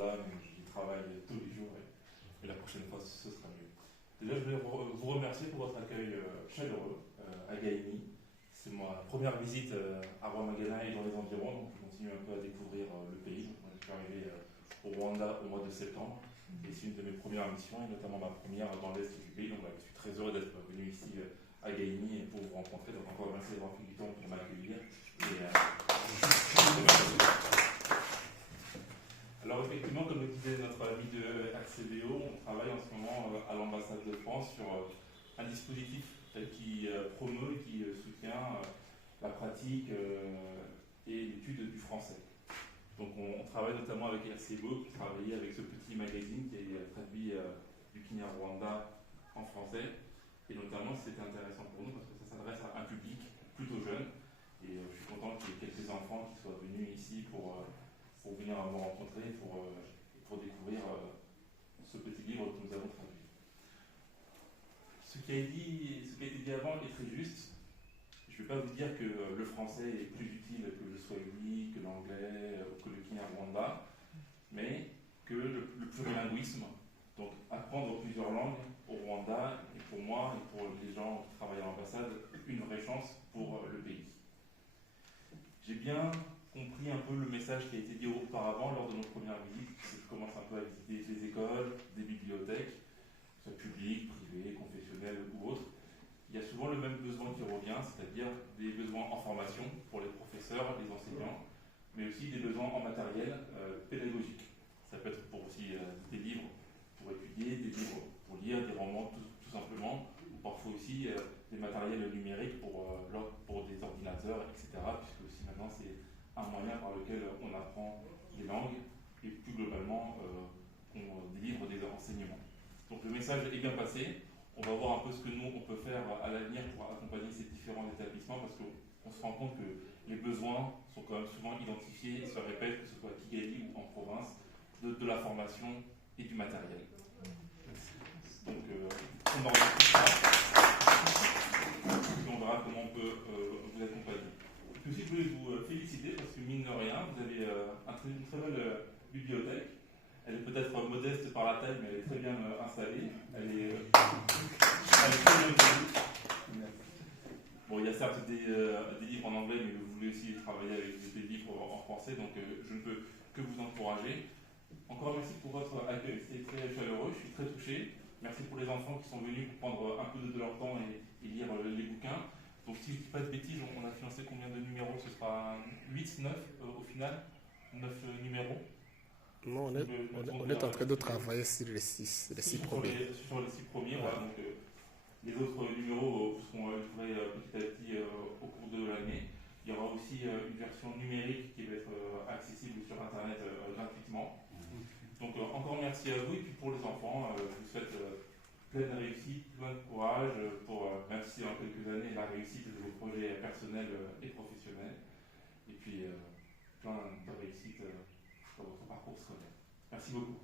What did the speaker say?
Rwanda, mais j'y travaille tous les jours et la prochaine fois ce sera mieux. Déjà, je voulais vous remercier pour votre accueil chaleureux à Gaïni. C'est ma première visite à Rwamagana et dans les environs, donc je continue un peu à découvrir le pays. Donc, je suis arrivé au Rwanda au mois de septembre et c'est une de mes premières missions, et notamment ma première dans l'est du pays. Donc je suis très heureux d'être venu ici à Gaïni et pour vous rencontrer. Donc encore merci d'avoir pris du temps pour m'accueillir. Alors effectivement, comme le disait notre ami de Axebeo, on travaille en ce moment à l'ambassade de France sur un dispositif qui promeut et qui soutient la pratique et l'étude du français. Donc on travaille notamment avec RCBO, qui travaillait avec ce petit magazine qui est traduit du Kinyarwanda en français. Et notamment c'était intéressant pour nous parce que ça s'adresse à un public plutôt jeune. Et je suis content qu'il y ait quelques enfants qui soient venus ici pour venir me rencontrer, pour découvrir ce petit livre que nous avons traduit. Ce qui a été dit avant est très juste. Je ne vais pas vous dire que le français est plus utile que le swahili, que l'anglais ou que le kinyarwanda, mais que le plurilinguisme, donc apprendre plusieurs langues au Rwanda, est pour moi et pour les gens qui travaillent à l'ambassade une vraie chance pour le pays. J'ai bien compris un peu le message qui a été dit auparavant lors de notre première visite, c'est que je commence un peu à visiter des écoles, des bibliothèques, soit publiques, privées, confessionnelles ou autres. Il y a souvent le même besoin qui revient, c'est-à-dire des besoins en formation pour les professeurs, les enseignants, mais aussi des besoins en matériel pédagogique. Ça peut être pour aussi des livres pour étudier, des livres pour lire, des romans tout simplement, ou parfois aussi des matériels numériques pour des ordinateurs, etc. Puisque aussi maintenant c'est un moyen par lequel on apprend des langues et plus globalement on délivre des enseignements. Donc le message est bien passé. On va voir un peu ce que nous, on peut faire à l'avenir pour accompagner ces différents établissements parce qu'on se rend compte que les besoins sont quand même souvent identifiés et se répètent, que ce soit à Kigali ou en province, de la formation et du matériel. Donc, on organise tout ça et on verra comment on peut vous accompagner. Et aussi, je voulais vous féliciter parce que, mine de rien, vous avez une très belle bibliothèque. Elle est peut-être modeste par la taille, mais elle est très bien installée. Elle est très bien connue. Bon, il y a certes des livres en anglais, mais vous voulez aussi travailler avec des livres en français, donc je ne peux que vous encourager. Encore merci pour votre accueil, c'était très chaleureux, je suis très touché. Merci pour les enfants qui sont venus pour prendre un peu de leur temps et lire les bouquins. Donc si je ne dis pas de bêtises, on a financé combien de numéros? Ce sera 8, 9 au final, 9 numéros. Non, on est en train de travailler sur les 6 premiers. Sur les 6 premiers, ouais. Voilà, donc les autres numéros seront livrés petit à petit au cours de l'année. Il y aura aussi une version numérique qui va être accessible sur Internet gratuitement. Donc encore merci à vous, et puis pour les enfants, je vous souhaite pleine réussite, plein de courage pour, même si dans quelques années, la réussite de vos projets personnels et professionnels. Et puis plein de réussite dans votre parcours scolaire. Merci beaucoup.